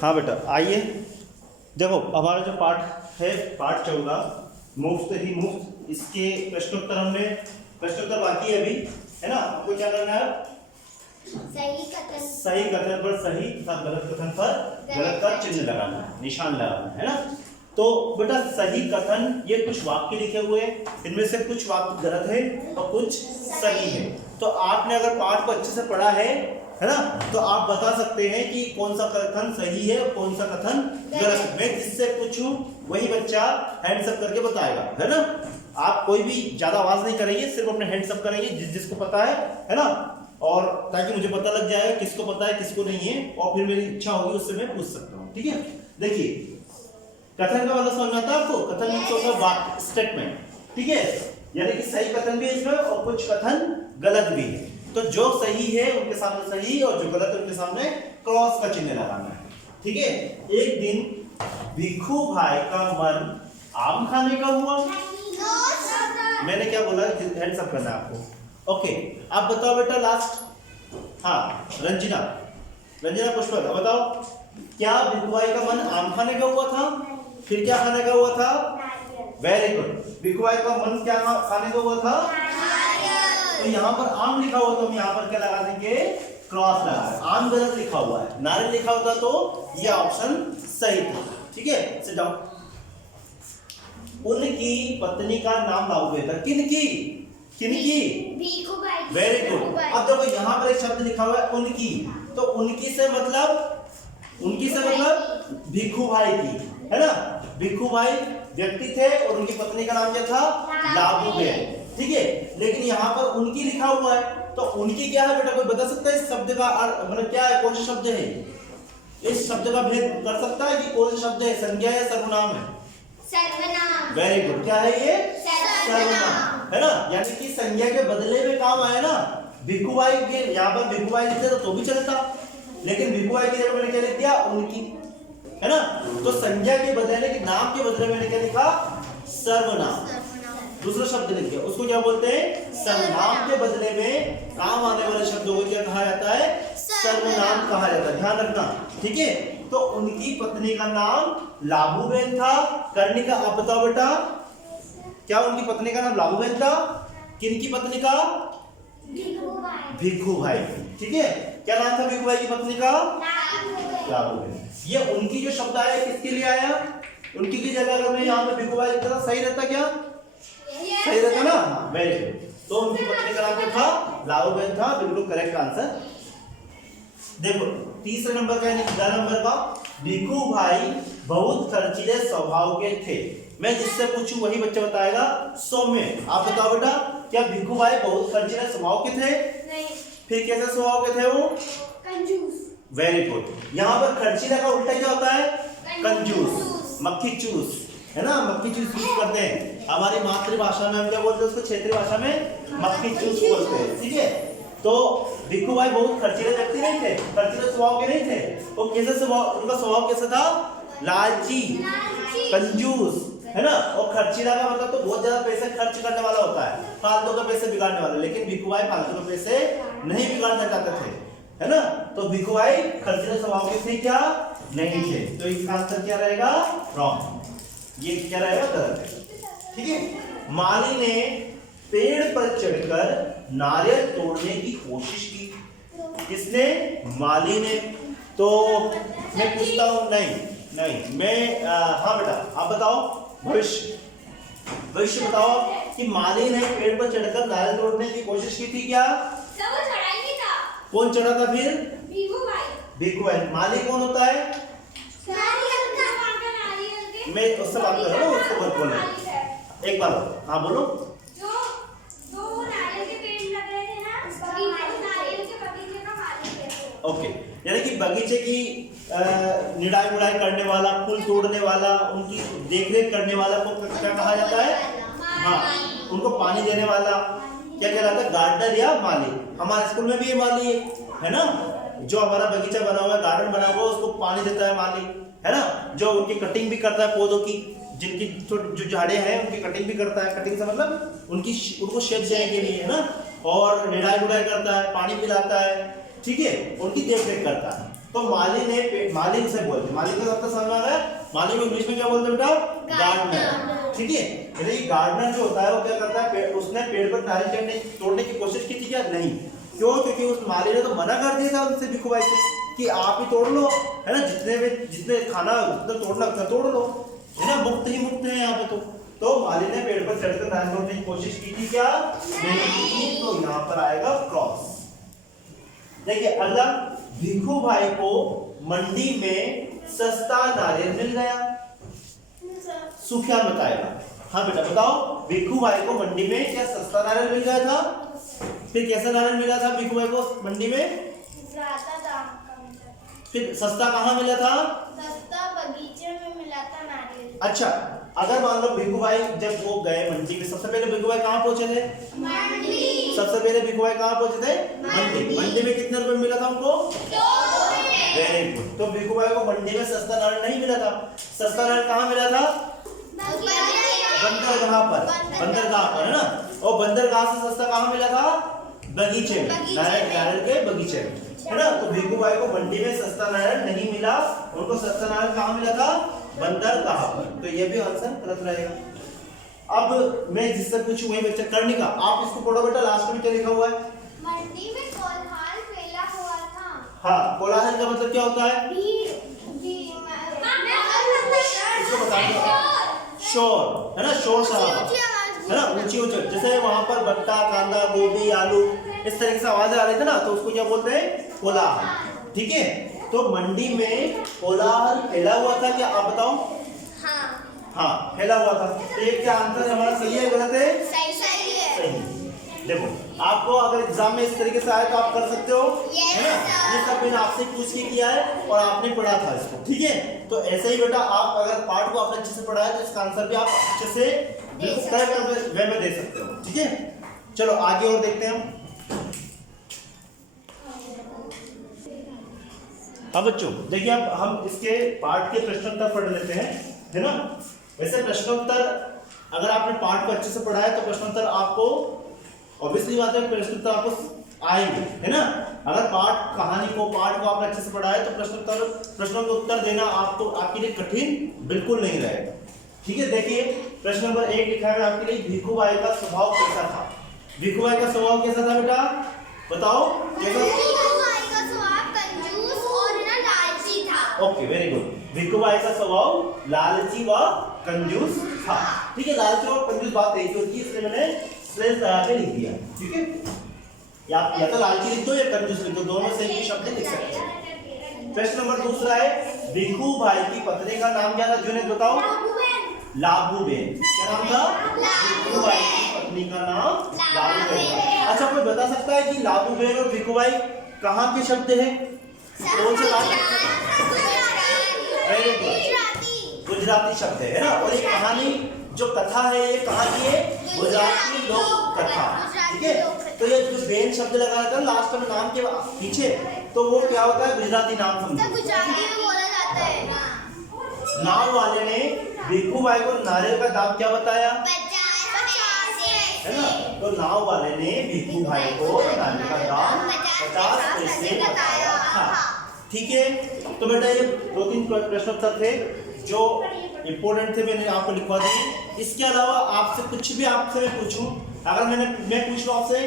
हाँ बेटा आइए, देखो हमारा जो पाठ है पाठ 14 मुफ्त ही मुफ्त, इसके प्रश्नोत्तर हमने प्रश्नोत्तर बाकी है अभी, है ना। आपको क्या करना है? सही कथन पर सही तथा गलत कथन पर गलत का चिन्ह लगाना है, निशान लगाना है ना। तो बेटा सही कथन, ये कुछ वाक्य लिखे हुए हैं, इनमें से कुछ वाक्य गलत है और कुछ सही है। तो आपने अगर पाठ को अच्छे से पढ़ा है ना, तो आप बता सकते हैं कि कौन सा कथन सही है और कौन सा कथन गलत है। मैं जिससे पूछूं वही बच्चा हैंड्स अप करके बताएगा, है ना। आप कोई भी ज्यादा आवाज नहीं करेंगे, सिर्फ अपने हैंड्स अप करेंगे जिसको पता है ना, और ताकि मुझे पता लग जाए किसको पता है किसको नहीं है, और फिर मेरी इच्छा होगी उससे मैं पूछ सकता हूँ। ठीक है, देखिए कथन का मतलब समझ आता है आपको? कथन मींस होता है वाक्य, स्टेटमेंट, ठीक है। यानी कि सही कथन भी है इसमें और कुछ कथन गलत भी है। तो जो सही है उनके सामने सही और जो गलत है उनके सामने क्रॉस का चिन्ह लगाना है। ठीक है। एक दिन भिखू भाई का मन आम खाने का हुआ। मैंने क्या बोला? हैंड्स अप करना है आपको। ओके, आप बताओ बेटा लास्ट। हाँ रंजना पुष्पा बताओ, क्या भिखू भाई का मन आम खाने का हुआ था? फिर क्या खाने का हुआ था? Very good. भिखू भाई का मन क्या खाने का हुआ था? तो यहाँ पर आम लिखा हुआ, तो हम यहाँ पर क्या लगा देंगे? क्रॉस लगा है। आम गलत लिखा हुआ है, नारियल लिखा होता तो ये ऑप्शन सही था। ठीक है, सिट डाउन। उनकी पत्नी का नाम लाओ बेटा। किनकी? Very good. अब देखो यहाँ पर एक शब्द लिखा हुआ है उनकी, तो उनकी से मतलब भिखू भाई की, है ना। भिखू भाई व्यक्ति थे और उनकी पत्नी का नाम क्या था? लाबूबेन। ठीक है, लेकिन यहाँ पर उनकी लिखा हुआ है, तो उनकी क्या है बेटा? कोई बता सकता है इस शब्द का मतलब क्या है? कौन सा शब्द है? इस शब्द का भेद कर सकता है कि कौन सा शब्द है? संज्ञा या सर्वनाम है? सर्वनाम। Very good. क्या है ये? सर्वनाम, है ना। यानी कि संज्ञा के बदले में काम आया ना। भिखू भाई के यहाँ पर भिखू भाई लिखते तो भी चलता, लेकिन भिखू भाई की जगह मैंने क्या लिख दिया? उनकी, है ना। तो संज्ञा के बदले के नाम के बदले मैंने क्या लिखा? सर्वनाम। दूसरा शब्द लिख दिया, उसको क्या बोलते हैं? सर्वनाम के बदले में काम आने वाले शब्दों को क्या कहा जाता है? सर्वनाम कहा जाता है। ध्यान रखना, ठीक है। तो उनकी पत्नी का नाम लाबूबेन था। कर्णिका आप बताओ बेटा, क्या उनकी पत्नी का नाम लाबूबेन था? किनकी पत्नी का? भिखू भाई। ठीक है, क्या नाम था भिखू भाई की पत्नी का? लाबूबेन। ये उनकी जो शब्द आया किसके लिए आया? उनकी की जगह अगर मैं यहाँ पे भिखू भाई लिखता सही रहता क्या? सही रहता ना। Very good. तो उनकी पत्नी का नाम क्या था? लाबूबेन था। बिल्कुल करेक्ट आंसर। देखो तीसरे नंबर का, 10 नंबर का, भिखू भाई बहुत खर्चीले स्वभाव के थे। मैं जिससे पूछूं वही बच्चा बताएगा। सौम्य आप बताओ बेटा, क्या भिखू भाई बहुत खर्चीले स्वभाव के थे? नहीं। फिर कैसे स्वभाव के थे वो? कंजूस। Very good. यहाँ पर खर्चीला का उल्टा क्या होता है? कंजूस, मक्खी चूस, है ना। मक्खी चूस यूज करते हैं हमारी मातृभाषा में, हम क्या बोलते हैं उसको? क्षेत्रीय भाषा में मक्खी चूस बोलते हैं। ठीक है, तो भिखू भाई बहुत खर्चीले व्यक्ति नहीं थे, खर्चीले स्वभाव के नहीं थे। वो कैसे स्वभाव, उनका स्वभाव कैसा था? लालची, कंजूस, है ना। और खर्चीला का मतलब तो बहुत ज्यादा पैसे खर्च करने वाला होता है, फालतू का पैसे बिगाड़ने वाला। लेकिन भिखू भाई फालतू के पैसे नहीं बिगाड़ना चाहते थे, है ना। तो भिखू भाई खर्चीले स्वभाव के थे क्या? नहीं थे। तो इसका आंसर क्या रहेगा? रॉन्ग। ये क्या रहेगा? गलत है। ठीक है। माली ने पेड़ पर चढ़कर नारियल तोड़ने की कोशिश की। किसने? माली ने। तो मैं पूछता हूं, नहीं मैं हाँ बेटा आप बताओ, भविष्य बताओ कि माली ने पेड़ पर चढ़कर नारियल तोड़ने की कोशिश की थी क्या? सब वो चढ़ा ही नहीं था। कौन चढ़ा था फिर? भिखू भाई। माली कौन होता है? नारियल के। मैं उससे बात कर रहा हूँ, उसको मत बोलना। एक बार हाँ बोलो। जो नारियल के पेड़ लग रहे थे ना, नारियल के बगीचे का मालिक है। ओके, यानी कि बगीचे की निड़ाई मुड़ाई करने वाला, फूल तोड़ने वाला, उनकी देखरेख करने वाला को क्या कहा जाता है? हाँ, उनको पानी देने वाला क्या कहलाता है? गार्डनर या माली। हमारे स्कूल में भी ये माली है ना। जो हमारा बगीचा बना हुआ है, गार्डन बना हुआ है, उसको पानी देता है माली, है ना। जो उनकी कटिंग भी करता है पौधों की, जिनकी जो झाड़े हैं उनकी कटिंग भी करता है। कटिंग से मतलब उनको शेप देने के लिए, है ना। और निड़ाई गुड़ाई करता है, पानी पिलाता है, ठीक है, उनकी देखरेख करता है। तो माली उसे बोलते, माली का मतलब समझ आ गया। माली को इंग्लिश में क्या बोलते हैं बेटा? गार्डनर। ठीक है, मतलब ये गार्डनर जो होता है वो क्या करता है, उसने पेड़ पर नारियल तोड़ने की कोशिश की थी क्या? नहीं। क्यों? क्योंकि उस माली ने तो मना कर दिया था उनसे, भिखू भाई से, कि आप ही तोड़ लो, है ना, जितने खाना जितना तोड़ना उतना तोड़ लो, है ना, मुफ्त ही मुफ्त है यहाँ पे। तो माली ने पेड़ पर चढ़कर नारियल तोड़ने की कोशिश की थी क्या? नहीं की थी। तो यहाँ पर आएगा क्रॉस। देखिए अगला, भिखू भाई को मंडी में सस्ता नारियल मिल गया। सुफियान बताएगा। हाँ बेटा बताओ, भिखू भाई को मंडी में क्या सस्ता नारियल मिल गया था? फिर कैसा नारियल मिला था भिखू भाई को मंडी में? ज्यादा दाम का मिला था। फिर सस्ता कहाँ मिला था? सस्ता बगीचे में मिला था नारियल। अच्छा, अगर मान लो भिखू भाई जब वो गए मंडी में, सबसे पहले भिखू भाई कहाँ पहुंचे थे? मंडी। सबसे पहले भिखू भाई कहाँ पहुंचे थे? मंडी। मंडी में कितने रुपए मिला था उनको? Very good. तो भिखू भाई को मंडी में सस्ता नारियल नहीं मिला था। सस्ता नारियल कहाँ मिला था? बंदरगाह पर। बंदरगाह पर, है ना। और बंदरगाह से सस्ता कहाँ मिला था? बगीचे में, नारियल के बगीचे में, है ना। तो भिखू भाई को मंडी में सस्ता नारियल नहीं मिला, उनको सस्ता नारियल कहाँ मिला था? बंदरगाह पर। तो ये भी आंसर गलत रहेगा। अब मैं जिससे पूछूं वही बच्चा करने का, आप इसको पढ़ो बेटा। लास्ट में क्या लिखा हुआ है? मंडी में कोलाहल फैला हुआ था। हाँ, कोलाहल का मतलब क्या होता है? इसको बता दो। शोर, है ना, शोर शराबा, है ना, ऊंची ऊंची। जैसे वहां पर बट्टा, कांदा, गोभी, आलू, इस तरीके से आवाजें आ रही थी ना, तो उसको क्या बोलते हैं? कोलाहल। ठीक है, तो मंडी में कोलाहल फैला हुआ था क्या? आप बताओ। हाँ, फैला हुआ था। तो ये क्या आंसर हमारा सही है गलत है? सही है। सही। देखो, आपको अगर एग्जाम में इस तरीके से आए तो आप कर सकते हो, है ना। ये सब मैंने आपसे पूछ के किया है और आपने पढ़ा था इसको। ठीक है, तो ऐसे ही बेटा आप अगर पार्ट को आपने अच्छे से पढ़ा है तो इसका आंसर भी आप अच्छे से बिल्कुल करेक्ट वे में दे सकते हो। ठीक है, चलो आगे और देखते हैं हम। हाँ बच्चों, देखिए अब हम इसके पार्ट के प्रश्नोत्तर पढ़ लेते हैं, है ना। वैसे प्रश्नोत्तर अगर आपने पार्ट को अच्छे से पढ़ा है तो प्रश्नोत्तर आपको ऑब्वियसली बात है, प्रश्नोत्तर आपको आएंगे, है ना। अगर पार्ट को आपने अच्छे से पढ़ा है तो प्रश्नों के उत्तर देना आपको आपके लिए कठिन बिल्कुल नहीं रहेगा। ठीक है, देखिए प्रश्न नंबर 1 लिखा है आपके लिए, भिखू भाई का स्वभाव कैसा था? भिखू भाई का स्वभाव कैसा था बेटा? बताओ कैसा? कंजूस और ना लालची था। Okay, very good. भिखू भाई का स्वभाव लालची व कंजूस था। ठीक है, लालची और कंजूस बात एक ही होती है, इसलिए मैंने स्लेश लगा के लिख दिया। ठीक है, या तो लालची लिख दो या कंजूस लिख दो, दोनों से एक शब्द लिख सकते हैं। प्रश्न नंबर 2 है, भिखू भाई की पत्नी का नाम क्या था? जुनेद बताओ। लाबूबेन। क्या नाम था? भिखू भाई की पत्नी का नाम लाबूबेन। अच्छा, कोई बता सकता है कि लाबूबेन और भिखू भाई कहाँ के शब्द हैं? कौन से गुजराती शब्द है ना। और ये कहानी जो कथा है ये कहाँ की है? गुजराती लोक कथा। ठीक है, तो ये जो बेन शब्द लगा था लास्ट में नाम के पीछे, तो वो क्या होता है? गुजराती नाम समझो। गुजराती में बोला जाता है ना। नाव वाले ने भिखू भाई को नारियल का दाम क्या बताया? 50 है ना। तो नाव वाले ने भिखू भाई को नारियल का दाम 50 पैसे बताया था। ठीक है, तो बेटा ये 2-3 प्रश्नोत्तर थे जो इंपॉर्टेंट थे, मैंने आपको लिखवा दिए। इसके अलावा आपसे कुछ भी आपसे मैं पूछूं, अगर मैं पूछ लूं आपसे